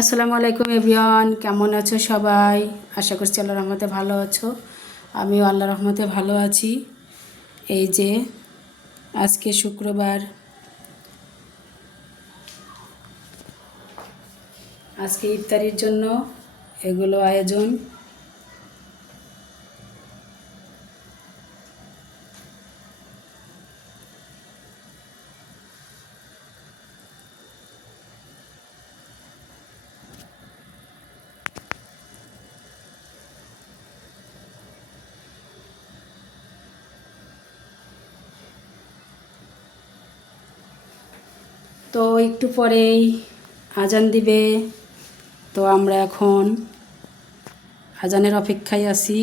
আসসালামু আলাইকুম এভরিওয়ান, কেমন আছো সবাই? আশা করছি আল্লাহর রহমতে ভালো আছো। আমিও আল্লাহর রহমতে ভালো আছি। এই যে আজকে শুক্রবার, আজকে ইফতারির জন্য এগুলো আয়োজন। তো একটু পরেই আজান দিবে, তো আমরা এখন আজানের অপেক্ষায় আছি।